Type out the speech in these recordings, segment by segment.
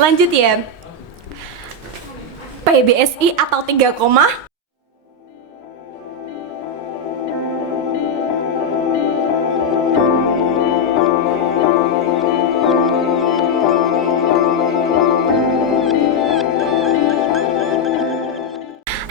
Lanjut ya. PBSI atau 3 koma?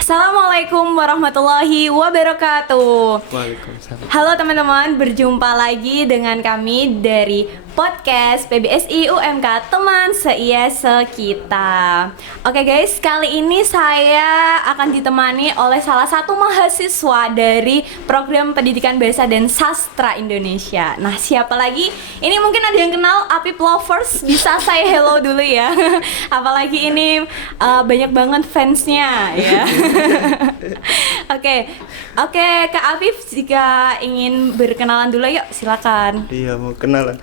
Assalamualaikum warahmatullahi wabarakatuh. Waalaikumsalam. Halo teman-teman, berjumpa lagi dengan kami dari podcast PBSI UMK Teman Seias Sekita. Oke guys, kali ini saya akan ditemani oleh salah satu mahasiswa dari Program Pendidikan Bahasa dan Sastra Indonesia. Nah, siapa lagi? Ini mungkin ada yang kenal Apip Lovers, bisa saya hello dulu ya. Apalagi ini banyak banget fansnya ya. Oke, Kak Apip, jika ingin berkenalan dulu yuk, silakan. Iya, mau kenalan.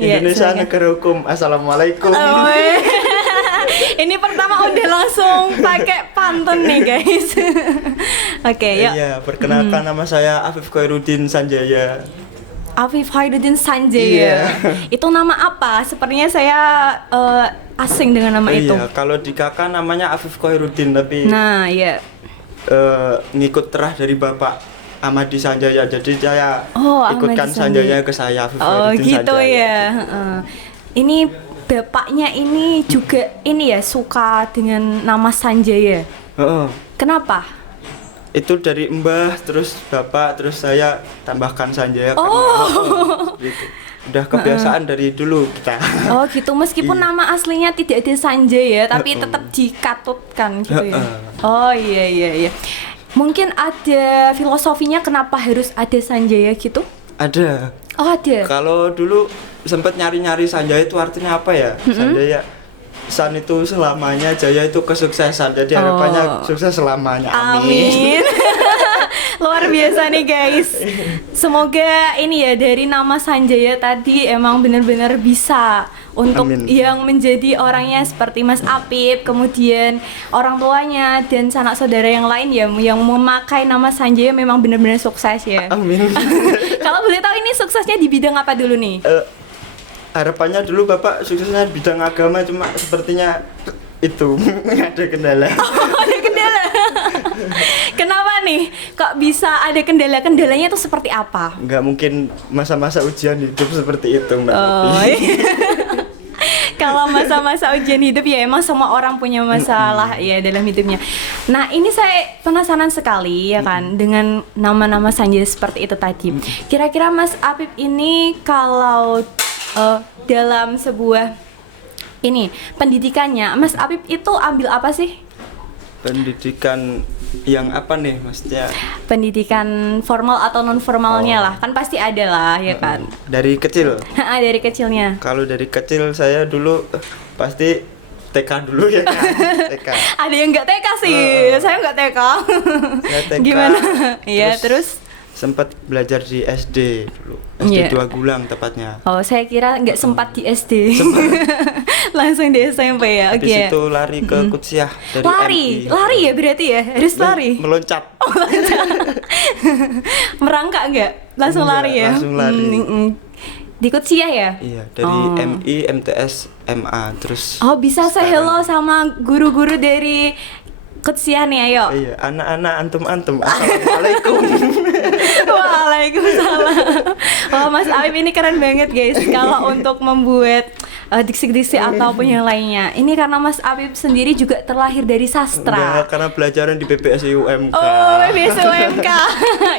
Iya, Indonesia silakan. negara hukum. Assalamualaikum. Ini pertama udah langsung pakai pantun nih guys. Oke, yuk. Iya, perkenalkan nama saya Afif Khairuddin Sanjaya. Afif Khairuddin Sanjaya. Iya. Itu nama apa? Sepertinya saya asing dengan nama itu. Iya, kalau di kakak namanya Afif Khairuddin, tapi Nah, iya. ngikut terah dari Bapak Amadi Sanjaya. Jadi saya Oh, ikutkan Ahmad Sanjaya ke saya, Afif Oh, Khairuddin gitu Sanjaya. ya. Heeh. Ini bapaknya ini juga ini ya suka dengan nama Sanjaya. Heeh. Kenapa? Itu dari Mbah, terus Bapak, terus saya tambahkan Sanjaya gitu. Udah kebiasaan dari dulu kita. Oh gitu, meskipun Iya. nama aslinya tidak ada Sanjaya tapi tetap dikatutkan gitu ya. Oh iya. Mungkin ada filosofinya kenapa harus ada Sanjaya gitu? Ada. Oh ada. Kalau dulu sempat nyari-nyari Sanjaya itu artinya apa ya? Sanjaya, San itu selamanya, Jaya itu kesuksesan. Jadi harapannya sukses selamanya. Amin. Amin. Luar biasa nih guys. Semoga ini ya dari nama Sanjaya tadi emang benar-benar bisa untuk Amin. yang menjadi orangnya seperti Mas Apip, kemudian orang tuanya dan sanak saudara yang lain ya yang memakai nama Sanjaya memang benar-benar sukses ya. Amin. Kalau boleh tahu ini suksesnya di bidang apa dulu nih? Harapannya dulu Bapak suksesnya di bidang agama, cuma sepertinya itu ada kendala. Ada kendala. Kenapa nih? Kok bisa ada kendala? Kendalanya itu seperti apa? Nggak mungkin masa-masa ujian hidup seperti itu, Mbak. Oh, kalau masa-masa ujian hidup ya emang semua orang punya masalah ya dalam hidupnya. Nah ini saya penasaran sekali ya kan dengan nama-nama Sanjaya seperti itu tadi. Kira-kira Mas Apip ini kalau dalam sebuah ini pendidikannya Mas Apip itu ambil apa sih? Pendidikan yang apa nih maksudnya? Pendidikan formal atau non formalnya lah kan pasti ada lah ya kan. Dari kecil. Dari kecilnya. Kalau dari kecil saya dulu pasti TK dulu ya kan. TK. Ada yang nggak TK sih, saya nggak TK. Saya TK. Gimana? Iya terus? Sempat belajar di SD dulu. Iya. SD 2 Gulang tepatnya. Oh saya kira nggak sempat di SD. Langsung di SMP ya. Oke. Habis itu lari ke Kutsiah dari MI. Lari ya berarti ya, harus lari. Meloncat. Merangkak nggak? Langsung Enggak, lari ya. langsung lari. Di Kutsiah ya? Iya, dari MI, MTS, MA terus. Oh bisa saya hello sama guru-guru dari Kutsiah nih ayo. Iya, anak-anak antum-antum. Assalamualaikum. Waalaikumsalam. Wah Mas Apip ini keren banget guys kalau untuk membuat diksi-diksi ataupun yang lainnya. Ini karena Mas Apip sendiri juga terlahir dari sastra. Enggak, karena pelajaran di PPSI UMK. Oh, BSUMK.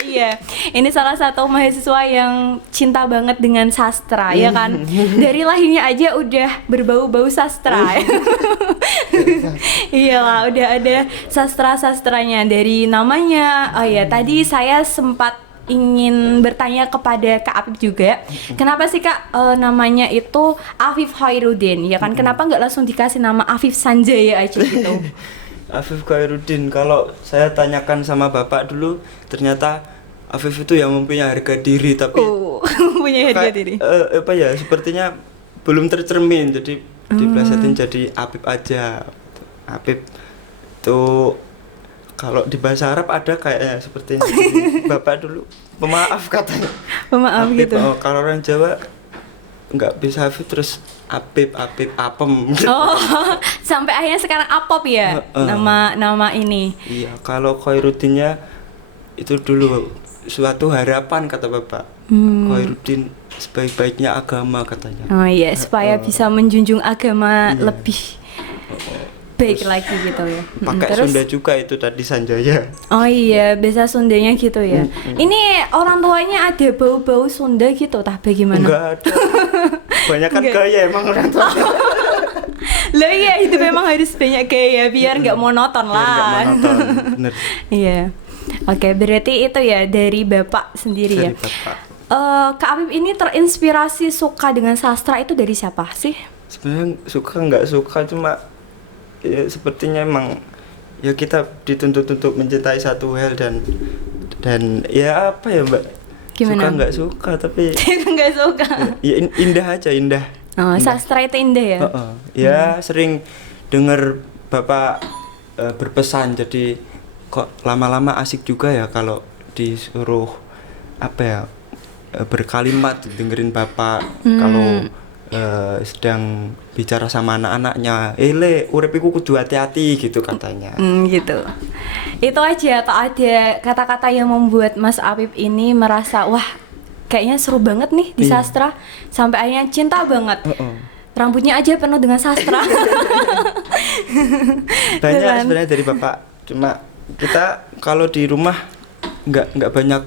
Iya. Ini salah satu mahasiswa yang cinta banget dengan sastra, ya kan? Dari lahirnya aja udah berbau-bau sastra. Iyalah, udah ada sastra-sastranya dari namanya. Oh ya, tadi saya sempat ingin bertanya kepada Kak Apip juga, kenapa sih Kak namanya itu Afif Khairuddin, ya kan? Kenapa nggak langsung dikasih nama Afif Sanjaya aja gitu? Afif Khairuddin, kalau saya tanyakan sama bapak dulu, ternyata Afif itu yang mempunyai harga diri, tapi punya harga kayak, diri. apa ya, sepertinya belum tercermin, jadi diplesetin jadi Apip aja. Apip itu kalau di bahasa Arab ada kayaknya seperti ini. Bapak dulu pemaaf katanya. Pemaaf Apip, gitu. kalau orang Jawa nggak bisa Afif terus Apip Apem. Oh, sampai akhirnya sekarang Apop ya nama ini. Iya, kalau Khairuddinnya itu dulu suatu harapan kata bapak. Khairuddin sebaik-baiknya agama katanya. Oh iya, supaya bisa menjunjung agama lebih baik lagi gitu ya. Pakai Terus, Sunda juga itu tadi Sanjaya. oh iya, bahasa Sundanya gitu ya. Ini orang tuanya ada bau-bau Sunda gitu, tah bagaimana? Enggak ada. Banyak kan Enggak. gaya emang orang tua. Lah iya, itu memang harus banyak gaya biar nggak monoton Biar nggak lah. monoton, bener. Iya. Oke, berarti itu ya dari Bapak sendiri ya. Dari bapak. Kak Apip ini terinspirasi suka dengan sastra itu dari siapa sih? Sebenarnya suka nggak suka cuma ya, sepertinya emang ya kita dituntut untuk mencintai satu hal dan ya apa ya mbak, Gimana? suka nggak suka tapi Nggak suka. ya indah aja indah. Oh, sastra itu indah ya? Ya sering dengar bapak berpesan jadi kok lama-lama asik juga ya kalau disuruh apa ya berkalimat dengerin bapak kalau sedang bicara sama anak-anaknya, le urip iku kudu hati-hati gitu katanya. Gitu. Itu aja atau ada kata-kata yang membuat Mas Apip ini merasa wah kayaknya seru banget nih di Iya. sastra sampai akhirnya cinta banget. Rambutnya aja penuh dengan sastra. Banyak Kan? sebenarnya dari bapak, cuma kita kalau di rumah nggak banyak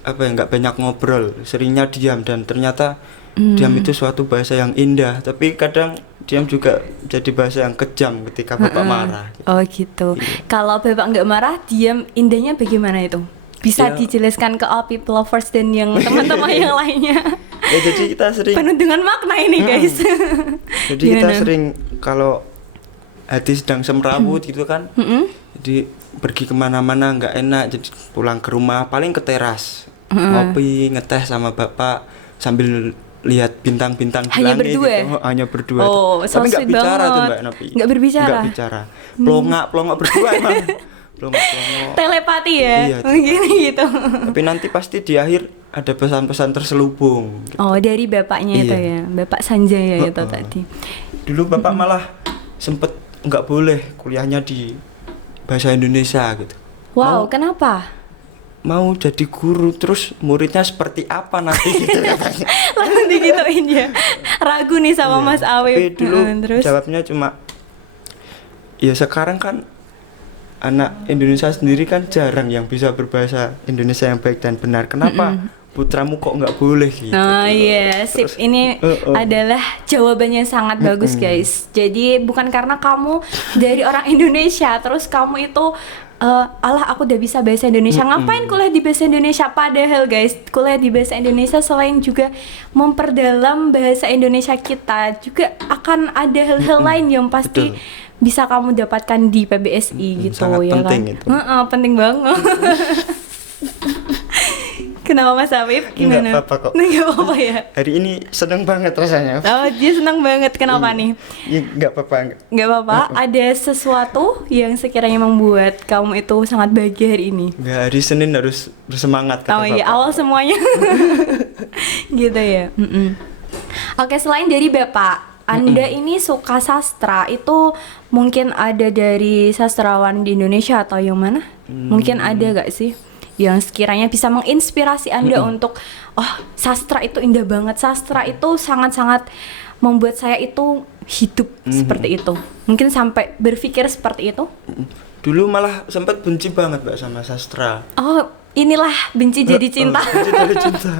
apa ya, nggak banyak ngobrol, seringnya diam dan ternyata diam itu suatu bahasa yang indah, tapi kadang diam juga jadi bahasa yang kejam ketika bapak marah. Oh gitu. Kalau Bapak nggak marah, diam indahnya bagaimana itu? Bisa Ya. dijelaskan ke Apip lovers dan yang teman-teman yang lainnya. Ya jadi kita sering Penuh dengan makna ini guys. jadi kita Gimana? sering kalau hati sedang semrawut gitu kan, jadi pergi kemana-mana nggak enak, jadi pulang ke rumah paling ke teras ngopi ngeteh sama bapak sambil lihat bintang-bintang di Hanya langit berdua? gitu. Hanya berdua. Oh, so tapi nggak sweet bicara tuh banget. mbak Napi. Nggak berbicara? Nggak bicara. Plongak berdua emang. Plongak. Telepati ya? Iya, Mungkin gitu. Tapi nanti pasti di akhir ada pesan-pesan terselubung. Gitu. Oh, dari bapaknya itu Iya. ya, Bapak Sanjaya itu Heeh. tadi. Dulu bapak malah sempet nggak boleh kuliahnya di bahasa Indonesia gitu. Wow, kenapa? Mau jadi guru terus muridnya seperti apa nanti gitu katanya. Langsung digituin ya. Ragu nih sama Iya. Mas Tapi Awif. dulu Terus jawabnya cuma ya sekarang kan anak Indonesia sendiri kan jarang yang bisa berbahasa Indonesia yang baik dan benar. Kenapa putramu kok nggak boleh gitu? oh iya, sip. Terus, Ini adalah jawabannya yang sangat bagus guys. Jadi bukan karena kamu dari orang Indonesia terus kamu itu alah aku udah bisa bahasa Indonesia. Ngapain kuliah di bahasa Indonesia? Padahal guys, kuliah di bahasa Indonesia selain juga memperdalam bahasa Indonesia kita, juga akan ada hal-hal lain yang pasti Betul. bisa kamu dapatkan di PBSI gitu sangat ya penting kan. itu. Penting banget. Kenapa Mas Afif? Gimana? Nggak apa-apa kok. Nggak apa-apa ya? Hari ini seneng banget rasanya. Oh, dia senang banget. Kenapa nih? Ya, nggak apa-apa. Nggak apa-apa. Ada sesuatu yang sekiranya membuat kamu itu sangat bahagia hari ini? Nggak, hari Senin harus bersemangat kata Oh iya, bapak. awal semuanya. Gitu ya. Oke, selain dari Bapak, Anda ini suka sastra itu mungkin ada dari sastrawan di Indonesia atau yang mana? Mungkin ada gak sih yang sekiranya bisa menginspirasi Anda untuk oh sastra itu indah banget, sastra itu sangat-sangat membuat saya itu hidup seperti itu. Mungkin sampai berpikir seperti itu. Dulu malah sempat benci banget mbak sama sastra. Oh, inilah benci jadi cinta. Benci dari cinta.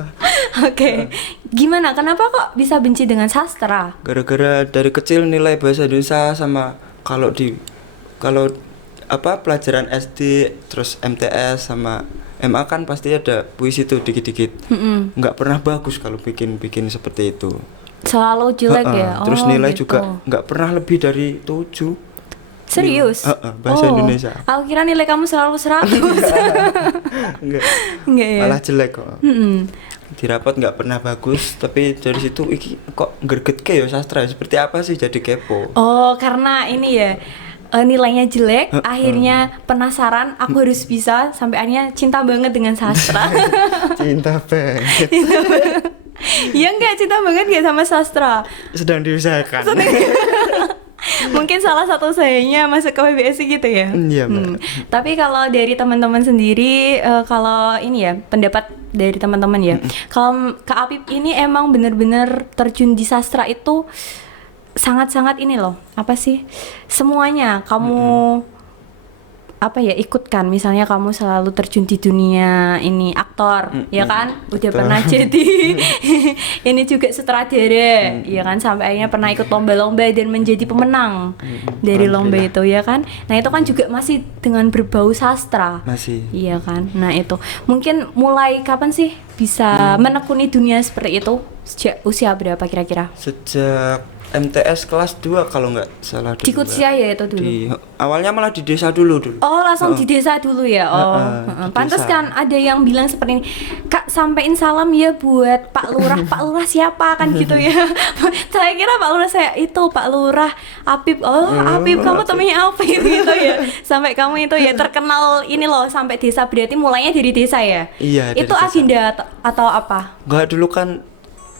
Oke. Gimana? Kenapa kok bisa benci dengan sastra? Gara-gara dari kecil nilai bahasa Indonesia sama kalau apa pelajaran SD terus MTS sama MA kan pasti ada puisi tuh dikit-dikit. Nggak pernah bagus kalau bikin seperti itu. Selalu jelek ya. Terus Oh, nilai gitu. juga nggak pernah lebih dari 7. Serius? Bahasa Indonesia. Aku kira nilai kamu selalu 100. Enggak. Enggak ya? Malah jelek kok. Di rapot nggak pernah bagus, tapi dari situ iki kok gregetke ya sastra, seperti apa sih, jadi kepo. Oh, karena ini ya nilainya jelek, akhirnya penasaran, aku harus bisa, sampai akhirnya cinta banget dengan sastra. Cinta banget. Ya enggak, cinta banget nggak sama sastra? Sedang diusahakan. Mungkin salah satu sayanya masuk ke PBSI gitu ya. Iya, Mbak. Tapi kalau dari teman-teman sendiri, kalau ini ya pendapat dari teman-teman ya, kalau Kak Apip ini emang bener-bener terjun di sastra itu sangat-sangat ini loh, apa sih? Semuanya kamu apa ya ikutkan, misalnya kamu selalu terjun di dunia ini aktor, ya kan? Udah Betul. pernah jadi ini juga sutradara, ya kan? Sampai akhirnya pernah ikut lomba-lomba dan menjadi pemenang dari lomba itu, ya kan? Nah itu kan juga masih dengan berbau sastra, Masih. iya kan? Nah itu mungkin mulai kapan sih bisa menekuni dunia seperti itu? Sejak usia berapa kira-kira? Sejak MTS kelas 2 kalau nggak salah dulu. Di Mbak. Kutsia ya itu dulu? Awalnya malah di desa dulu. Oh langsung di desa dulu ya. Oh, di pantas desa. kan ada yang bilang seperti ini, Kak sampein salam ya buat Pak Lurah. Pak Lurah siapa kan gitu ya? Saya kira Pak Lurah saya itu Pak Lurah Apip. Oh Apip kamu temennya Apip gitu ya. Sampai kamu itu ya terkenal ini loh sampai desa, berarti mulainya dari desa ya? Iya, dari Itu desa. agenda atau apa? Nggak, dulu kan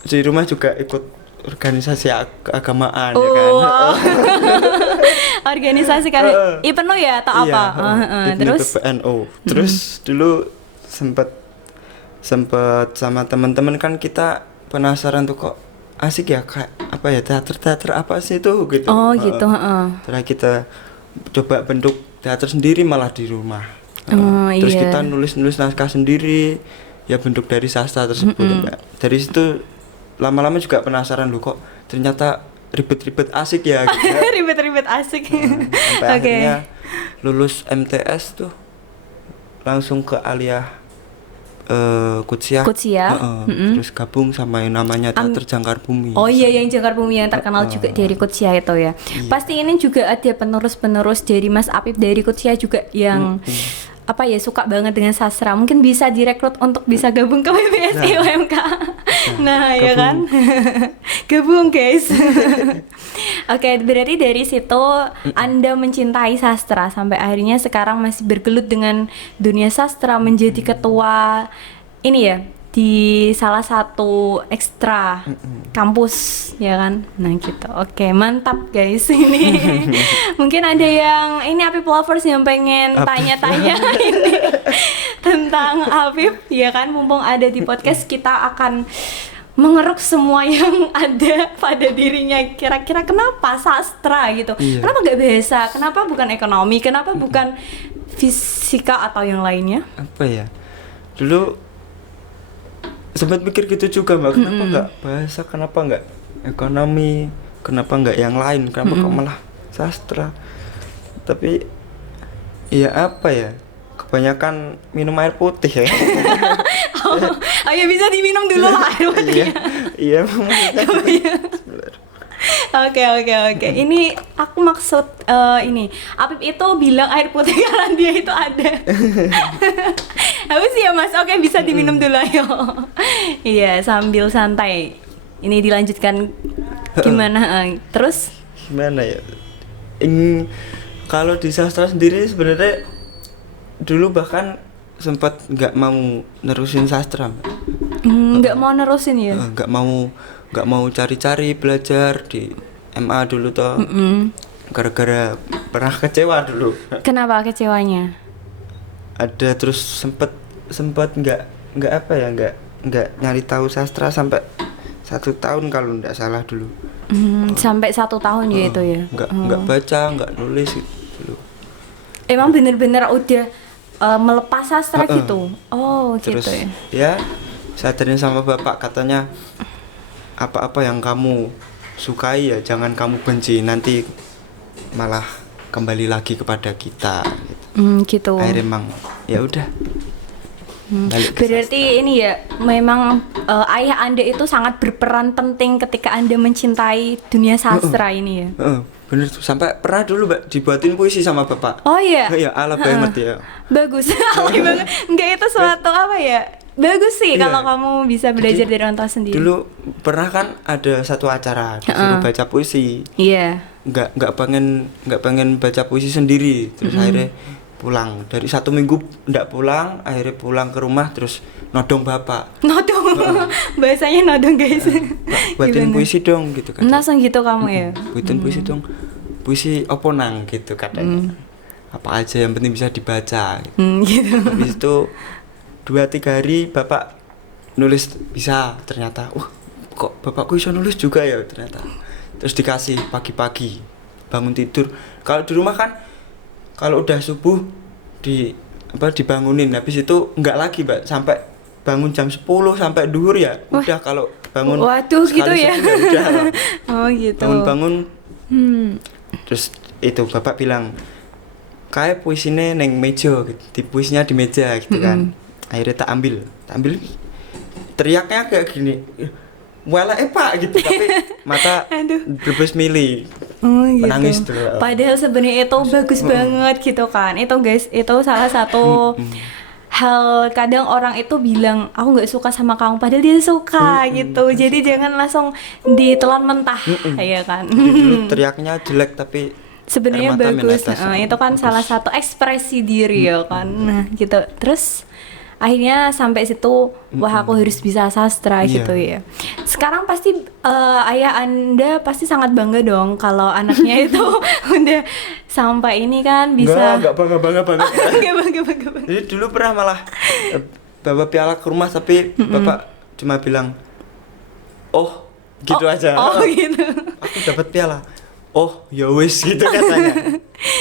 di rumah juga ikut organisasi keagamaan ya kan. Oh. Organisasi kan IPNU ya atau Iya, apa? IPNU Terus PPNU. Terus dulu sempet sama teman-teman kan kita penasaran tuh kok asik ya kayak apa ya teater apa sih itu gitu. oh gitu, heeh. Terus kita coba bentuk teater sendiri malah di rumah. Oh, Terus iya. kita nulis naskah sendiri ya bentuk dari sastra tersebut Mbak. Dari situ lama-lama juga penasaran loh kok ternyata ribet-ribet asik ya gitu. Ribet-ribet asik. Sampai Oke. akhirnya lulus MTS tuh langsung ke Aliyah Kutsia. Kutsia. Terus gabung sama yang namanya Teater Jangkar Bumi. Oh iya, yang Jangkar Bumi yang terkenal juga dari Kutsia itu ya. Pasti ini juga ada penerus-penerus dari Mas Apip dari Kutsia juga yang apa ya suka banget dengan sastra. Mungkin bisa direkrut untuk bisa gabung ke PBSI UMK. Nah, ya kan? Gabung, guys. Oke, berarti dari situ Anda mencintai sastra sampai akhirnya sekarang masih bergelut dengan dunia sastra, menjadi ketua ini ya di salah satu ekstra kampus ya kan. Nah gitu. Oke, mantap guys ini. Mungkin ada yang ini Apip lovers yang pengen tanya-tanya ini tentang Apip ya kan, mumpung ada di podcast kita akan mengeruk semua yang ada pada dirinya. Kira-kira kenapa sastra gitu? Iya. Kenapa nggak bahasa? Kenapa bukan ekonomi? Kenapa bukan fisika atau yang lainnya? Apa ya? Dulu sempat mikir gitu juga Mbak, kenapa nggak bahasa, kenapa nggak ekonomi, kenapa nggak yang lain, kenapa kok malah sastra. Tapi ya apa ya, kebanyakan minum air putih ya. Oh ya bisa diminum dulu lah air putihnya. Iya maksudnya. Oke. Ini aku maksud ini Apip itu bilang air putih karena dia itu ada. Haus ya Mas. Oke, bisa diminum dulu ayo. Iya, sambil santai. Ini dilanjutkan gimana? Terus Gimana ya? Kalau di sastra sendiri sebenarnya dulu bahkan sempat nggak mau nerusin sastra, Mbak. nggak mau nerusin ya? Nggak mau cari-cari belajar di MA dulu toh. Gara-gara pernah kecewa dulu. Kenapa kecewanya? Ada terus sempat nggak apa ya, nggak nyari tahu sastra sampai 1 tahun kalau nggak salah dulu. Sampai 1 tahun ya itu ya? Nggak baca, nggak nulis gitu dulu. Emang bener-bener udah melepas sastra gitu? Oh Terus gitu ya? ya sadarin sama bapak, katanya apa-apa yang kamu sukai ya jangan kamu benci, nanti malah kembali lagi kepada kita gitu. Gitu. Akhirnya emang ya udah balik ke Berarti ini ya memang ayah Anda itu sangat berperan penting ketika Anda mencintai dunia sastra ini ya? bener tuh, sampai pernah dulu Mbak dibuatin puisi sama bapak. Oh iya? Ya ala banget ya. Bagus. Alay banget. Enggak, itu suatu apa ya? Bagus sih Iya. kalau kamu bisa belajar dari orang tua sendiri. Dulu pernah kan ada satu acara disuruh baca puisi. Iya. nggak pengen baca puisi sendiri, terus akhirnya pulang dari 1 minggu nggak pulang, akhirnya pulang ke rumah terus nodong bapak. Nodong Bahasanya nodong guys. Buatin Gimana? puisi dong gitu kan. Langsung gitu kamu ya. Buatin puisi dong. Puisi apa nang gitu katanya. Apa aja yang penting bisa dibaca. Gitu. Habis itu 2-3 hari bapak nulis bisa, ternyata kok bapakku bisa nulis juga ya ternyata. Terus dikasih pagi-pagi bangun tidur. Kalau di rumah kan kalau udah subuh dibangunin, habis itu enggak lagi Mbak sampai bangun jam 10 sampai duhur ya. Wah. Udah kalau bangun Waduh gitu sekali ya. subuh udah lah. Oh gitu. Bangun-bangun Hmm. terus itu bapak bilang kayak puisinya neng meja gitu. Di puisinya di meja gitu kan. Akhirnya tak ambil teriaknya kayak gini, wala pak gitu, tapi mata Aduh. berbes mili. Oh gitu. Menangis tuh. Padahal sebenarnya itu bagus banget gitu kan. Itu guys, itu salah satu hal kadang orang itu bilang aku nggak suka sama kamu padahal dia suka gitu. Jadi jangan langsung ditelan mentah ya kan. Jadi dulu teriaknya jelek tapi Sebenarnya air mata bagus. menetes. Itu kan Bagus. salah satu ekspresi diri ya kan. Nah, gitu. Terus akhirnya sampai situ wah aku harus bisa sastra Iya. gitu ya. Sekarang pasti ayah Anda pasti sangat bangga dong kalau anaknya itu udah sampai ini kan bisa. enggak bangga banget. Enggak bangga. Jadi dulu pernah malah bawa piala ke rumah tapi bapak cuma bilang gitu aja. Oh gitu. Aku dapat piala. Ya wis gitu katanya.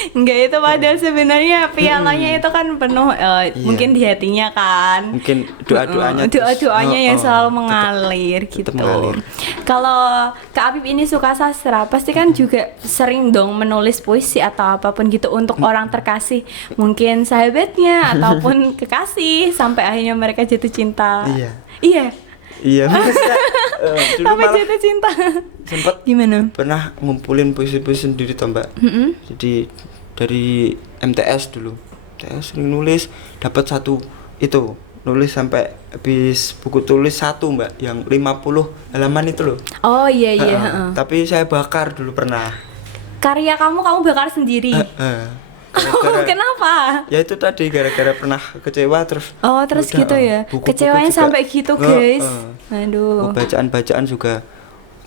Enggak, itu padahal sebenarnya pialanya itu kan penuh mungkin di hatinya kan. Mungkin doa-doanya Doa-doanya yang selalu tetap mengalir gitu. mengalir. Kalau Kak Apip ini suka sastra, pasti kan juga sering dong menulis puisi atau apapun gitu untuk orang terkasih, mungkin sahabatnya ataupun kekasih sampai akhirnya mereka jatuh cinta. Iya. Iya. Iya, maksudnya dulu Sampai malah jatuh cinta. sempat Gimana? pernah ngumpulin puisi-puisi sendiri toh Mbak. Jadi dari MTS dulu, MTS sering nulis, dapat satu itu nulis sampai habis buku tulis satu Mbak, yang 50 halaman itu loh. Oh iya iya. Heeh. Tapi saya bakar dulu pernah. Karya kamu bakar sendiri. Gara-gara- Kenapa? Ya itu tadi gara-gara pernah kecewa terus. Oh terus udah, gitu ya. buku-buku Kecewanya juga. sampai gitu guys. Aduh. Bacaan-bacaan juga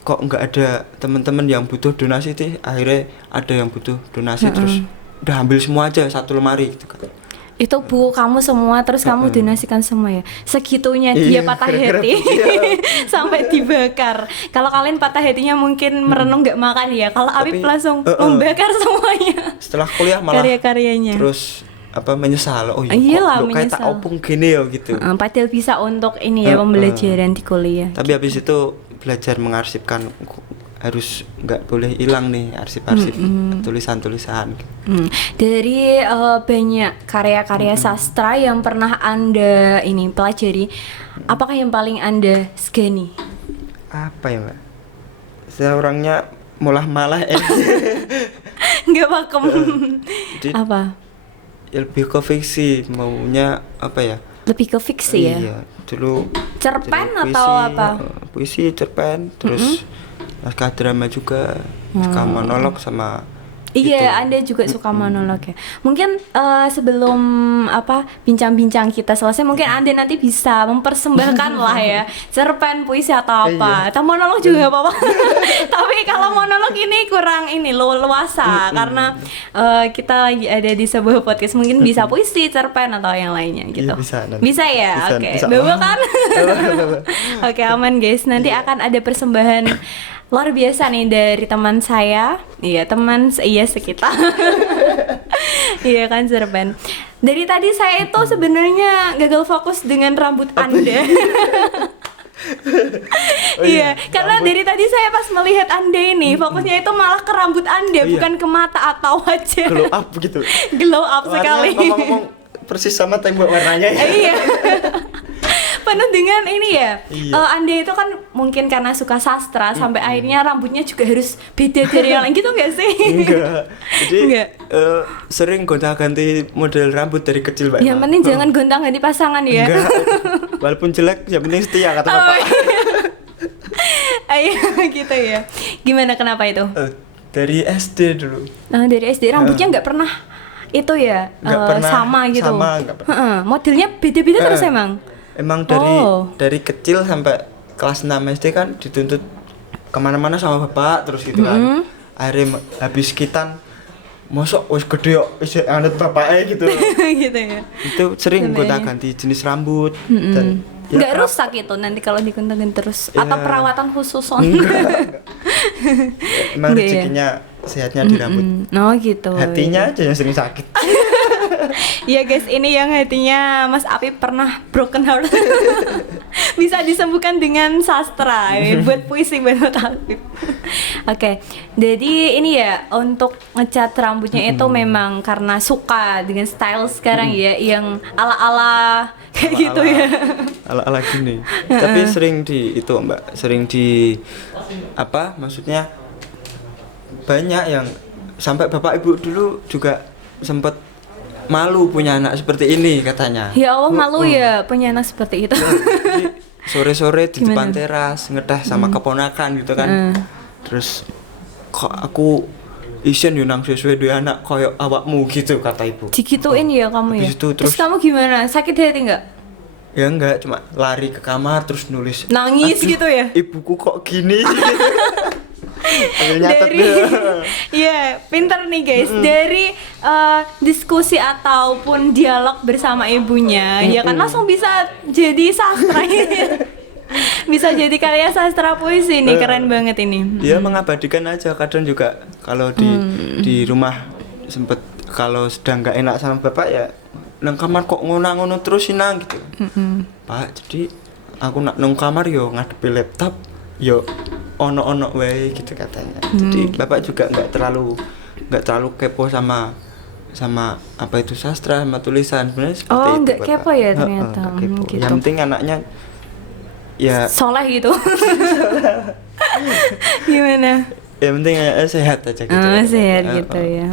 kok nggak ada teman-teman yang butuh donasi sih, akhirnya ada yang butuh donasi terus udah ambil semua aja satu lemari gitu kan. Itu buku kamu semua terus kamu donasikan semua ya. Segitunya dia Iya, patah gara-gara hati dia. sampai dibakar. Kalau kalian patah hatinya mungkin merenung nggak makan ya. Kalau Apip Tapi, langsung membakar semuanya Setelah kuliah malah karya-karyanya. terus menyesal. Oh iya, Iyalah, kok kayak tak menyesal. opung gini ya gitu. Padahal bisa untuk ini ya pembelajaran di kuliah. Tapi habis itu belajar mengarsipkan, harus nggak boleh hilang nih arsip-arsip tulisan-tulisan. Dari banyak karya-karya sastra yang pernah Anda ini pelajari, apakah yang paling Anda segani? Apa ya Mbak? Saya orangnya malah Nggak pakem. Jadi- Apa? ya lebih ke fiksi, maunya apa ya? Lebih ke fiksi ya? Iya, dulu Cerpen jadi atau apa? Puisi, cerpen, terus naskah drama juga, naskah monolog sama Iya, itu. Anda juga suka monolog ya. Mungkin sebelum bincang-bincang kita selesai, mungkin Anda nanti bisa mempersembahkan lah ya cerpen, puisi atau apa. Atau monolog juga nggak apa-apa. Tapi kalau monolog ini kurang ini luasa karena kita lagi ada di sebuah podcast. Mungkin bisa puisi, cerpen atau yang lainnya gitu. Iya, bisa nanti. Bisa ya? Bisa, Oke. bisa. Bawa kan? Oke, aman guys. Nanti akan ada persembahan luar biasa nih dari teman saya. Iya, teman sekitar. Iya kan, cerpen. Dari tadi saya itu sebenarnya gagal fokus dengan rambut Anda. Oh Iya, iya, karena rambut. dari tadi saya pas melihat Anda ini fokusnya itu malah ke rambut Anda, Oh iya. bukan ke mata atau wajah. glow up gitu. Glow up sekali. Warnanya ngomong-ngomong persis sama tembok warnanya ya. Iya. Penuh dengan ini ya. Iya. Anda itu kan mungkin karena suka sastra sampai akhirnya rambutnya juga harus beda dari yang lain gitu nggak sih? Enggak. Jadi Enggak. Sering gonta-ganti model rambut dari kecil, Mbak. Yang penting jangan gonta-ganti pasangan ya. Enggak. Walaupun jelek, yang penting setia kata Oh, Bapak. Ayo gitu ya. Gimana kenapa itu? Dari SD dulu. Dari SD rambutnya nggak pernah itu ya Nggak pernah sama gitu. sama, nggak pernah. Heeh, modelnya beda-beda terus Eh. emang. emang Oh. dari kecil sampai kelas 6 SD kan dituntut kemana-mana sama bapak terus gitu kan. Akhirnya habis kitan mosok wis gede kok wis anut bapaknya gitu. Gitu ya. Itu sering gonta ganti jenis rambut dan Nggak rusak itu nanti kalau dikuntengin terus Ya. atau perawatan khusus enggak. Emang Enggak ya? rezekinya sehatnya di rambut. Oh gitu. Hatinya aja yang sering sakit. Ya guys, ini yang hatinya Mas Apip pernah broken heart. Bisa disembuhkan dengan sastra ya, buat puisi buat Mas Apip. Oke, jadi ini ya untuk ngecat rambutnya itu memang karena suka dengan style sekarang ya, yang ala-ala kayak gitu ya. Ala-ala gini. Tapi sering di itu Mbak, sering di apa maksudnya banyak yang sampai bapak ibu dulu juga sempat malu punya anak seperti ini katanya. Ya Allah, malu ya punya anak seperti itu. Jadi sore-sore di depan Gimana? teras ngedah sama keponakan gitu kan. Terus kok aku isen yo nang sesuai duwe anak koyo awakmu gitu kata ibu. Digituin ya kamu ya. Habis itu Terus terus- kamu gimana? Sakit hati nggak? Ya enggak, cuma lari ke kamar terus nulis. Nangis "Aduh, gitu ya? Ibuku kok gini. Ambil nyatet Dari dia. Iya, pinter nih guys. Dari diskusi ataupun dialog bersama ibunya, ya kan langsung bisa jadi sastra. Bisa jadi karya sastra puisi nih, keren banget ini. Dia mengabadikan aja, kadang juga kalau di rumah sempet kalau sedang nggak enak sama bapak ya nang kamar kok ngono-ngono terus sih nang gitu. Pak, jadi aku nak nang kamar yo ngadepi laptop yo ono-ono wae gitu katanya. Jadi bapak juga nggak terlalu kepo sama apa itu sastra sama tulisan sebenarnya seperti Oh, itu. nggak Bapak. kepo ya Heeh, ternyata. nggak kepo. Gitu. Yang penting anaknya ya Soleh gitu. Gimana? yang penting anaknya sehat aja gitu. Sehat Heeh. gitu ya.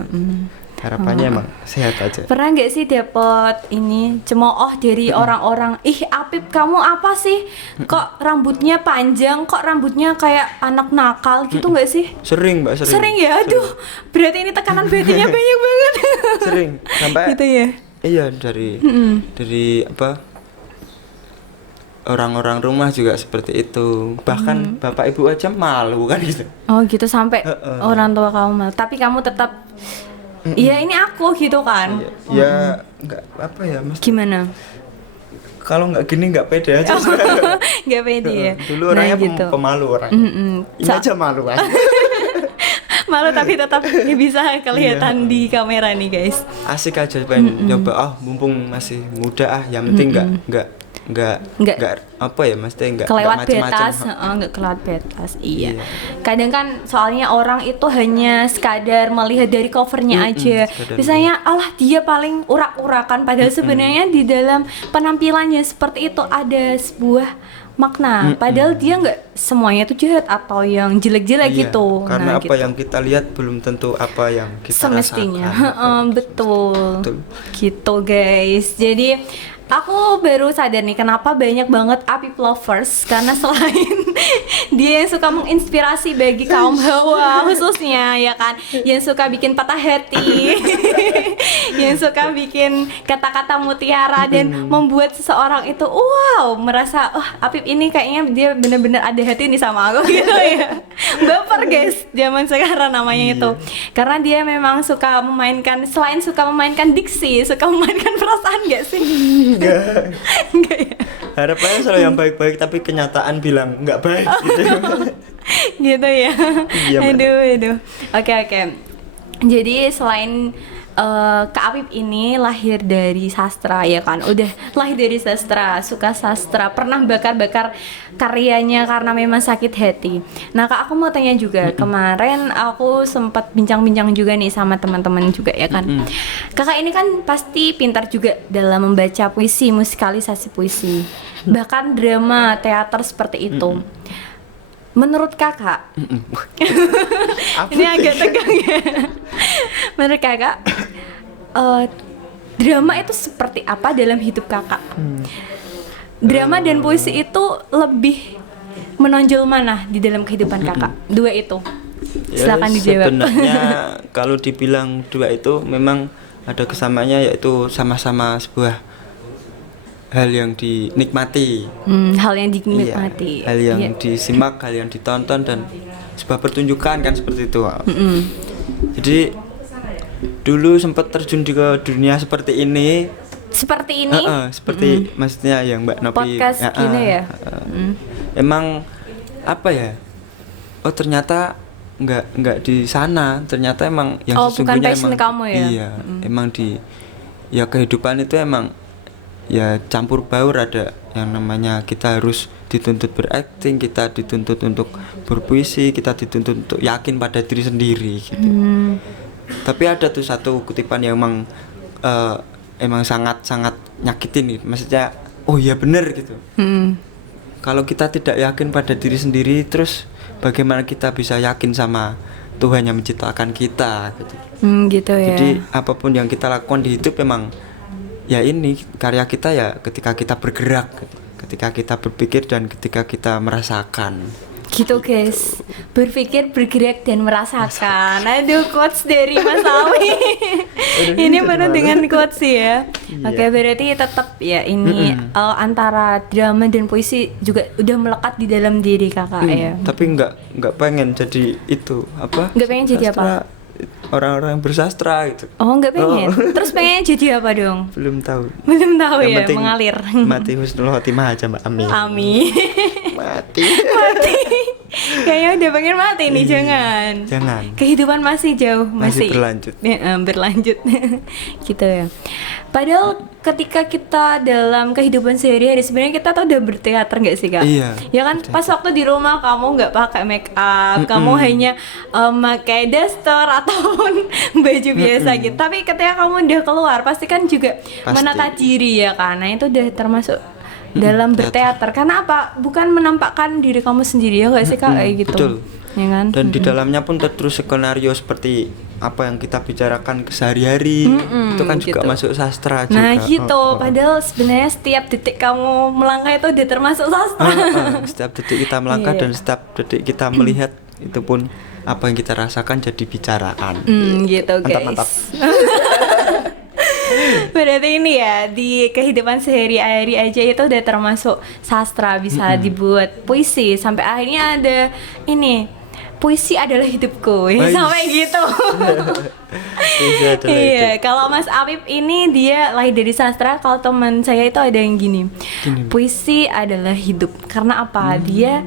Harapannya emang sehat aja. Pernah nggak sih dapet ini cemooh dari orang-orang, ih Apip kamu apa sih? Kok rambutnya panjang, kok rambutnya kayak anak nakal gitu nggak sih? Sering Mbak, sering. Sering ya, aduh berarti ini tekanan batinnya banyak banget. Sering sampai Gitu ya. iya dari apa orang-orang rumah juga seperti itu. Bahkan bapak ibu aja malu kan gitu. Oh gitu sampai Heeh. orang tua kamu malu. Tapi kamu tetap, iya ini aku gitu kan? Ya nggak apa ya mas. Gimana? Kalau nggak gini nggak pede aja. Gak pede ya. Dulu orangnya pemalu orang. Ini aja malu kan. Malu tapi tetap bisa kelihatan di kamera nih guys. Asik aja pengen nyoba mumpung masih muda yang penting nggak apa ya mas nggak Kelewat macem-macem. batas, nggak kelewat batas, iya. Iya. Kadang kan soalnya orang itu hanya sekadar melihat dari covernya aja. sekadar Misalnya, alah dia paling urak-urakan, padahal sebenarnya di dalam penampilannya seperti itu ada sebuah makna. Padahal dia nggak semuanya itu jahat atau yang jelek-jelek Iya, gitu. karena Nah, apa gitu. yang kita lihat belum tentu apa yang kita Semestinya, rasakan. betul. Betul. Gitu guys. Jadi aku baru sadar nih kenapa banyak banget Apip lovers, karena selain dia yang suka menginspirasi bagi kaum hawa khususnya ya kan, yang suka bikin patah hati, yang suka bikin kata-kata mutiara dan membuat seseorang itu wow merasa Apip ini kayaknya dia bener-bener ada hati nih sama aku gitu ya. Baper guys zaman sekarang namanya itu, karena dia memang suka memainkan, selain suka memainkan diksi, suka memainkan perasaan gak sih? Enggak ya? Harapannya selalu yang baik-baik tapi kenyataan bilang nggak baik gitu. Gitu ya. Iya, Mbak. Aduh. Oke. Jadi selain Kak Apip ini lahir dari sastra ya kan, udah lahir dari sastra, suka sastra, pernah bakar-bakar karyanya karena memang sakit hati. Nah Kak, aku mau tanya juga, kemarin aku sempat bincang-bincang juga nih sama teman-teman juga ya kan. Kakak ini kan pasti pintar juga dalam membaca puisi, musikalisasi puisi, bahkan drama, teater seperti itu. Menurut kakak, ini agak tegang ya. Menurut kakak, drama itu seperti apa dalam hidup kakak? Drama dan puisi itu lebih menonjol mana di dalam kehidupan kakak? Dua itu, silakan dijawab. Sebenarnya kalau dibilang dua itu memang ada kesamaannya, yaitu sama-sama sebuah hal yang dinikmati. Hal yang dinikmati. Iya, hal yang Iya. disimak, hal yang ditonton dan sebuah pertunjukan kan seperti itu. Jadi dulu sempat terjun ke dunia seperti ini. Seperti ini. Seperti maksudnya yang Mbak Novi Podcast gini ya. Emang apa ya? Oh ternyata nggak di sana. Ternyata emang yang Oh, bukan sesungguhnya passion emang kamu ya? iya, emang di ya kehidupan itu emang ya campur baur, ada yang namanya kita harus dituntut berakting, kita dituntut untuk berpuisi, kita dituntut untuk yakin pada diri sendiri gitu. Tapi ada tuh satu kutipan yang emang sangat nyakitin gitu. Maksudnya oh ya bener gitu. Kalau kita tidak yakin pada diri sendiri, terus bagaimana kita bisa yakin sama Tuhan yang menciptakan kita gitu. Gitu ya. Jadi apapun yang kita lakukan di hidup memang ya ini karya kita ya ketika kita bergerak, ketika kita berpikir dan ketika kita merasakan. Gitu guys, berpikir, bergerak dan merasakan. Aduh, quotes dari Mas Awi. Ini penuh dengan quotes ya. Oke, berarti tetap ya ini antara drama dan puisi juga udah melekat di dalam diri kakak ya. Tapi nggak pengen jadi itu apa? Nggak pengen jadi apa? Orang-orang yang bersastra gitu. Oh, nggak pengen. Terus pengen jadi apa dong? Belum tahu. Belum tahu Yang ya, penting mengalir. Mati husnul khotimah aja Mbak. Amin. Amin. Mati. Mati. Kayaknya udah pengen mati nih, jangan. Jangan. Kehidupan masih jauh, Masih berlanjut. Ya, berlanjut. Gitu ya. Padahal ketika kita dalam kehidupan sehari-hari sebenarnya kita tuh udah berteater nggak sih kak? Iya. Ya kan pas waktu di rumah kamu nggak pakai make up, kamu hanya pakai daster ataupun baju biasa gitu. Tapi ketika kamu udah keluar pasti kan juga Pasti. menata diri ya kan. Nah itu udah termasuk dalam berteater. Karena apa? Bukan menampakkan diri kamu sendiri ya nggak sih kak kayak gitu? Betul. Ya kan? Dan di dalamnya pun terus skenario seperti apa yang kita bicarakan kesehari-hari itu kan juga gitu. masuk sastra juga. Nah gitu, padahal sebenarnya setiap detik kamu melangkah itu udah termasuk sastra. Setiap detik kita melangkah Iya. dan setiap detik kita melihat itu pun apa yang kita rasakan jadi bicaraan. Gitu guys. Mantap. Berarti ini ya di kehidupan sehari-hari aja itu udah termasuk sastra, bisa dibuat puisi sampai akhirnya ada ini. Puisi adalah hidupku, sampai gitu. Iya, kalau Mas Apip ini dia lahir dari sastra. Kalau teman saya itu ada yang gini. Puisi adalah hidup. Karena apa? Dia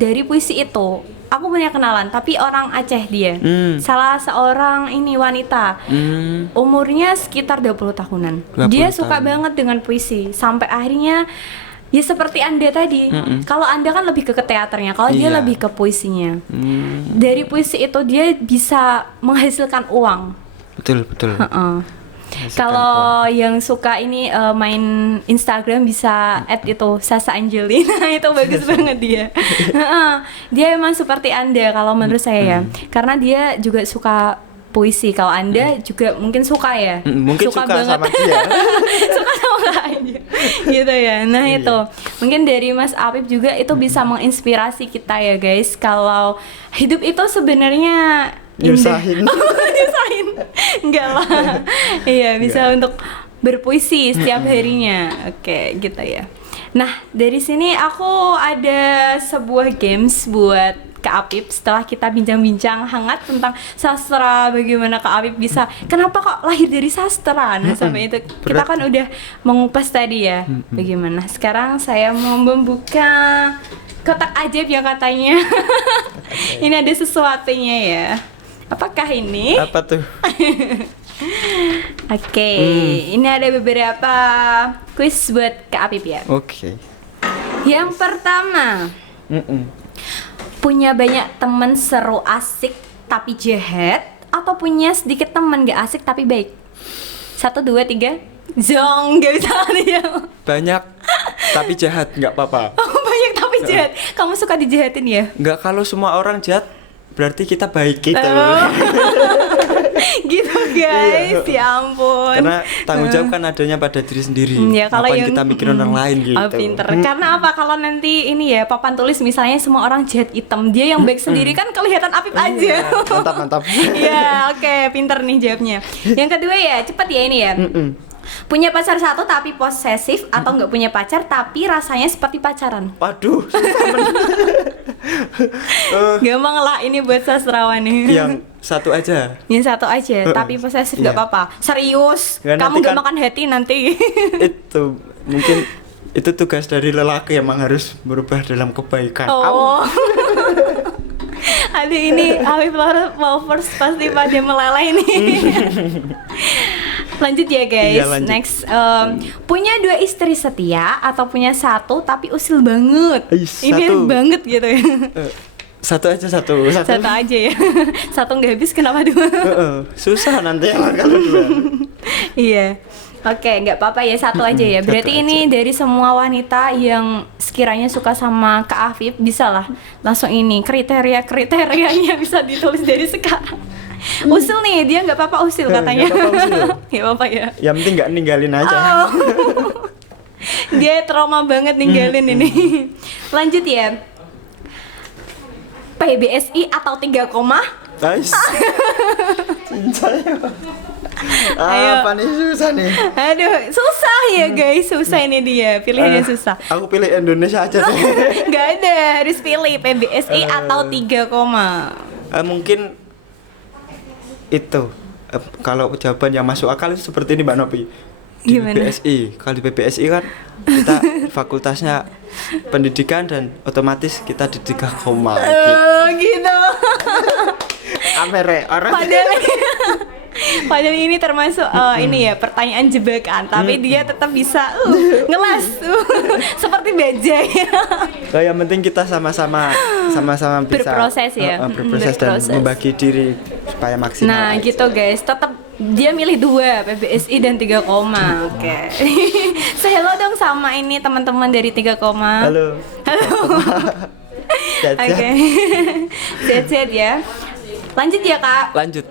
dari puisi itu. Aku punya kenalan, tapi orang Aceh dia. Salah seorang ini wanita. Umurnya sekitar 20 tahunan. 20 Dia suka tahun. banget dengan puisi. Sampai akhirnya ya seperti Anda tadi. Kalau Anda kan lebih ke teaternya, kalau dia Iya. lebih ke puisinya. Dari puisi itu dia bisa menghasilkan uang. Betul. Kalau yang suka ini main Instagram bisa add itu Sasa Angelina itu bagus banget dia. Dia emang seperti Anda kalau menurut saya ya. Karena dia juga suka puisi. Kalau Anda juga mungkin suka ya. Mungkin suka sama dia. Suka sama Anda. Gitu ya. Nah, itu. Mungkin dari Mas Apip juga itu bisa menginspirasi kita ya, guys. Kalau hidup itu sebenarnya Nyusahin. Nyusahin. Enggak lah. Iya, bisa untuk berpuisi setiap harinya. Oke, gitu ya. Nah, dari sini aku ada sebuah games buat Kak Apip. Setelah kita bincang-bincang hangat tentang sastra, bagaimana Kak Apip bisa, kenapa kok lahir dari sastra? Nah, sampai itu kita kan udah mengupas tadi ya. Bagaimana? Sekarang saya mau membuka kotak ajaib ya katanya. Ini ada sesuatunya ya. Apakah ini? Apa tuh? Oke, ini ada beberapa quiz buat Kak Apip ya. Oke. Yang pertama, punya banyak teman seru asik tapi jahat, atau punya sedikit teman gak asik tapi baik? 1, 2, 3. Zong, gak bisa dia. Banyak tapi jahat nggak apa-apa. Banyak tapi jahat. Kamu suka dijahatin ya? Nggak, kalau semua orang jahat berarti kita baik gitu. Gitu guys, ya ampun. Karena tanggung jawab kan adanya pada diri sendiri. Ya, kalau Ngapain yang kita mikirin orang lain gitu. Oh, pinter. Karena apa? Kalau nanti ini ya papan tulis misalnya semua orang jahat hitam, dia yang baik sendiri kan kelihatan Apip aja. Mantap. Iya, oke, pinter nih jawabnya. Yang kedua ya, cepat ya ini ya. Punya pacar satu tapi posesif atau nggak punya pacar tapi rasanya seperti pacaran? Waduh, Gampang lah ini buat sastrawan nih. yang satu aja. Yang satu aja, tapi posesif nggak Iya. apa-apa. Serius, Nggak, kamu nanti nggak kan- makan hati nanti. Itu mungkin itu tugas dari lelaki, emang harus berubah dalam kebaikan. Oh. Aduh ini Afif lovers pasti pada meleleh nih. Lanjut ya guys. Iya, lanjut. Next, punya 2 istri setia atau punya satu tapi usil banget. Ais, Ini satu. banget gitu ya. Satu aja satu. Satu aja ya. Satu nggak habis kenapa 2? Susah nanti emang kalau 2. Iya. Oke, nggak apa-apa ya, satu aja ya. Satu Berarti ini dari semua wanita yang sekiranya suka sama Kak Afif, bisa lah langsung ini kriteria-kriterianya bisa ditulis dari sekarang. Usil nih, dia nggak apa-apa usil katanya. Nggak apa-apa usil. Nggak apa-apa ya. Yang penting nggak ninggalin aja. Oh. Dia trauma banget ninggalin ini. Lanjut ya. PBSI atau 3 koma? Guys. Cincanya. Ayo. Apa nih susah nih? Aduh, susah ya guys, susah ini dia. Pilihannya susah. Aku pilih Indonesia aja deh. Nggak ada, harus pilih PBSI atau 3 koma. Mungkin itu kalau jawaban yang masuk akal itu seperti ini Mbak Nopi. Di Gimana? PBSI, kalau di PBSI kan kita fakultasnya pendidikan dan otomatis kita di 3 koma Gitu. Amere orang. Padahal ini termasuk ini ya pertanyaan jebakan, tapi dia tetap bisa ngelas seperti bajai. So, yang penting kita sama-sama bisa Berproses ya. berproses dan Berproses. membagi diri supaya maksimal. Nah aja. gitu guys, tetap dia milih 2 PBSI dan 3 koma. Oke. Hello dong sama ini teman-teman dari 3 koma. Halo. Sehat-sehat. Oke. Sehat-sehat ya. Lanjut ya Kak. Lanjut.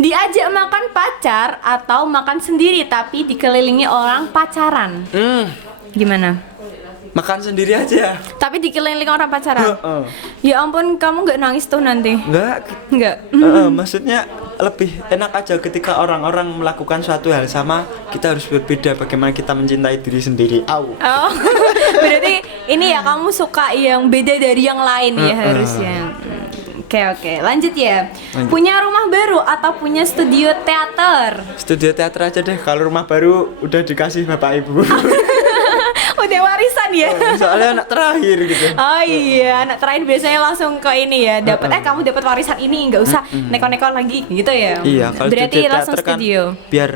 Diajak makan pacar atau makan sendiri tapi dikelilingi orang pacaran. Gimana? Makan sendiri aja. Tapi dikelilingi orang pacaran. Heeh. Ya ampun, kamu nggak nangis tuh nanti? Enggak. Nggak. Maksudnya lebih enak aja ketika orang-orang melakukan suatu hal sama, kita harus berbeda bagaimana kita mencintai diri sendiri. Au. Oh, berarti ini ya kamu suka yang beda dari yang lain ya harusnya. Oke, lanjut ya. Lanjut. Punya rumah baru atau punya studio teater? Studio teater aja deh, kalau rumah baru udah dikasih bapak ibu. Udah warisan ya? Soalnya anak terakhir gitu. Oh iya, anak terakhir biasanya langsung ke ini ya, dapat kamu dapat warisan ini, nggak usah neko-neko lagi gitu ya. Iya, kalau berarti studio langsung teater kan studio. biar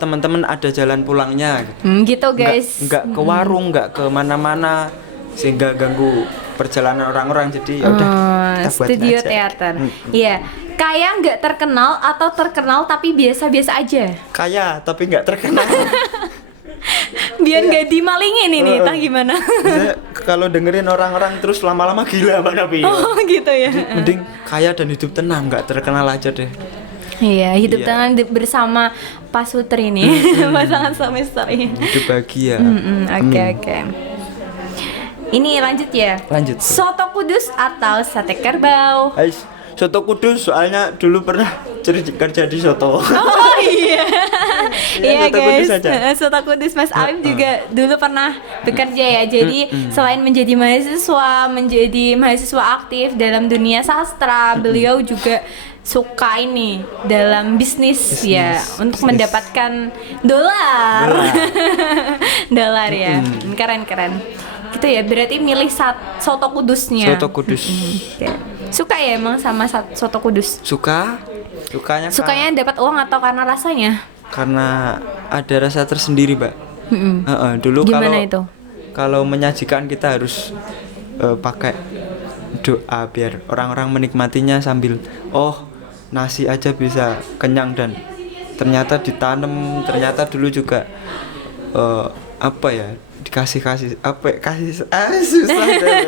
teman-teman ada jalan pulangnya. Gitu guys. Nggak ke warung, nggak ke mana-mana sehingga ganggu perjalanan orang-orang, jadi ya udah kita buatin studio aja. teater. Iya. Kaya nggak terkenal atau terkenal tapi biasa-biasa aja? Kaya tapi nggak terkenal. Biar nggak dimalingin ini, entah gimana. Maksudnya, kalau dengerin orang-orang terus lama-lama gila Mbak Nabi. Oh gitu ya. Mending kaya dan hidup tenang, nggak terkenal aja deh. Iya, hidup Iya. tenang bersama Pak Sutri nih, pasangan semester ini. Hidup bahagia. Oke, Amin. oke. Ini lanjut ya. Lanjut. Soto Kudus atau sate kerbau? Ais, soto Kudus soalnya dulu pernah kerja di soto. Oh iya. Iya Soto Kudus guys, aja. Soto Kudus Mas Afif juga dulu pernah bekerja ya. Jadi selain menjadi mahasiswa aktif dalam dunia sastra, beliau juga suka ini dalam bisnis ya untuk mendapatkan dolar. Dolar ya. Keren. Gitu ya, berarti milih soto kudusnya. Soto Kudus. Oke. Suka ya emang sama soto kudus? Sukanya Sukanya dapat uang atau karena rasanya? karena ada rasa tersendiri, Mbak. Dulu Gimana itu? kalau menyajikan kita harus pakai doa biar orang-orang menikmatinya sambil nasi aja bisa kenyang, dan ternyata ditanam, ternyata dulu juga kasih susah deh.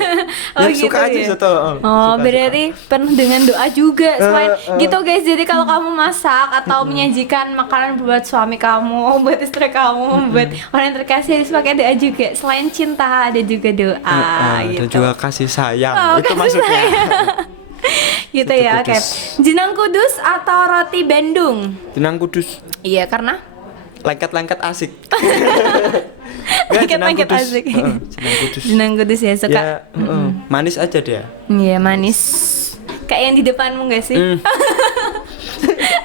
Ya, gitu suka aja ya? soto. Suka. Berarti penuh dengan doa juga selain gitu guys. Jadi kalau kamu masak atau menyajikan makanan buat suami kamu, buat istri kamu, buat orang yang terkasih, harus pakai doa juga. Selain cinta ada juga doa gitu. Dan juga kasih sayang. Oh, Itu kasih maksudnya. sayang. Gitu Soto ya, oke. Kudus. Jenang Kudus atau roti Bandung? Jenang Kudus. Iya, karena lengket-lengket asik. Lengket-lengket asik. Jenang Kudus. Jenang Kudus ya suka. Ya, manis aja dia. Iya manis. Kayak yang di depanmu gak sih?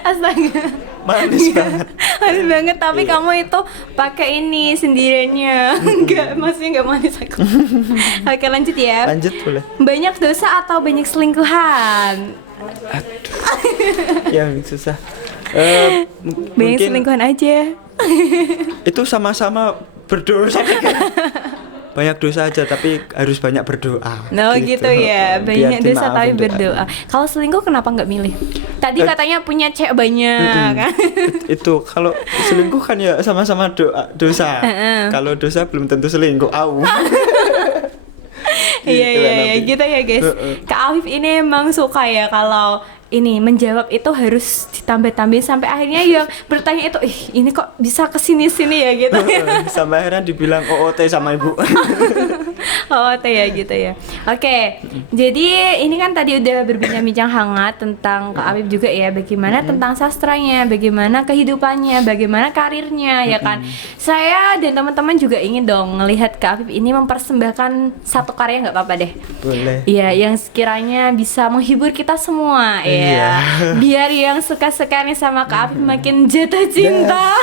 Astaga. Manis banget. Manis banget tapi Iya. kamu itu pakai ini sendiriannya. Enggak, maksudnya enggak manis aku. Oke, lanjut ya. Lanjut boleh. Banyak dosa atau banyak selingkuhan? Yang susah. Banyak Mungkin selingkuhan aja. itu sama-sama berdosa. Banyak dosa aja tapi harus banyak berdoa. No gitu ya, Biar banyak dosa tapi dimaafin berdoa. Kalau selingkuh kenapa nggak milih? Tadi katanya punya cewek banyak kan? Itu kalau selingkuh kan ya sama-sama dosa. Kalau dosa belum tentu selingkuh. Au. Iya Gitu iya kan iya nanti. gitu ya guys. Kak Afif ini emang suka ya kalau ini menjawab itu harus ditambah-tambahin sampai akhirnya yang bertanya itu, ini kok bisa kesini-sini ya gitu. Sampai akhirnya dibilang OOT sama ibu. Oh, teh ya gitu ya. Oke, jadi ini kan tadi udah berbincang-bincang hangat tentang Kak Afif juga ya, bagaimana tentang sastranya, bagaimana kehidupannya, bagaimana karirnya ya kan. Saya dan teman-teman juga ingin dong ngelihat Kak Afif ini mempersembahkan satu karya, nggak apa-apa deh. Boleh. Iya, yang sekiranya bisa menghibur kita semua ya. Iya. Biar yang suka-suka nih sama Kak Afif makin jatuh cinta.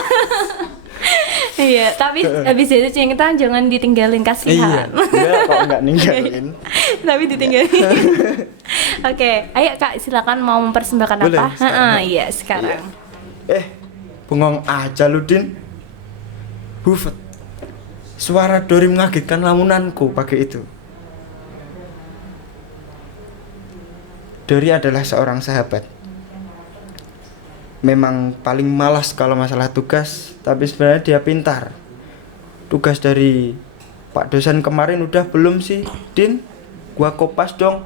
Iya, tapi habis jatuh cinta jangan ditinggalin Iya. kasihan. Enggak kok enggak ninggalin. Tapi ditinggalin. Oke, ayo Kak silakan mau mempersembahkan Boleh, apa? sekarang. Iya, sekarang. Bengong aja lu, Din. Buffet. Suara Dori mengagetkan lamunanku pakai itu. Dori adalah seorang sahabat. Memang paling malas kalau masalah tugas, tapi sebenarnya dia pintar. Tugas dari Pak dosen kemarin udah belum sih, Din? Gua kopas dong.